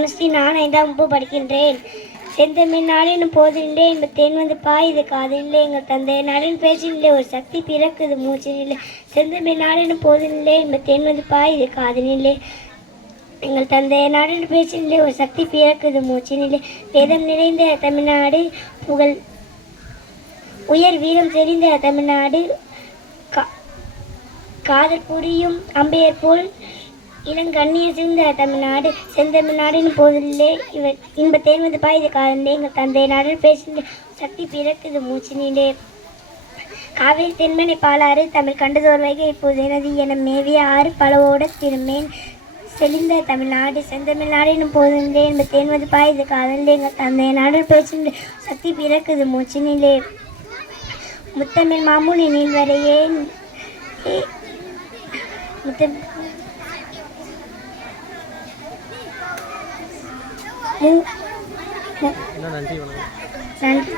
நான் 5ஆம் வகுப்பு படிக்கின்றேன். செந்தமிழ் நாளின் போதினிலே இன்ப தேன் வந்து பாயுது காதினிலே எங்கள் தந்தை நாளின் பேச்சினிலே ஒரு சக்தி பிறக்குது மூச்சினிலே. செந்தமிழ் நாளின் போதினிலே இன்ப தேன் வந்து பாயுது காதினிலே எங்கள் தந்தை நாளின் பேச்சினிலே ஒரு சக்தி பிறக்குது மூச்சினிலே. வேதம் நிறைந்த தமிழ்நாடு, புகழ் உயர் வீரம் தெரிந்த தமிழ்நாடு, காதல் புரியும் அம்பையர் போல் இளங்கண்ணிய சிந்த தமிழ்நாடு. செந்தமிழ்நாடின் போதிலே இவர் இன்ப தேன் வந்து பாயுது காதலே எங்கள் தந்தை நாடில் பேசின சக்தி பிறக்குது மூச்சினிலே. காவிரி தென்மனை பாலாறு தமிழ் கண்டதோர் வைகை இப்போது எனது என மேவிய ஆறு பலவோட திருமேன் செழிந்த தமிழ்நாடு. செந்தமிழ்நாடின் போதிலே இன்ப தேன் வந்து பாயுது காதலே எங்கள் தந்தை நாடில் பேசின சக்தி பிறக்குது மூச்சினிலே. முத்தமிழ் மாமுனி நீள்வரையே நன்றி.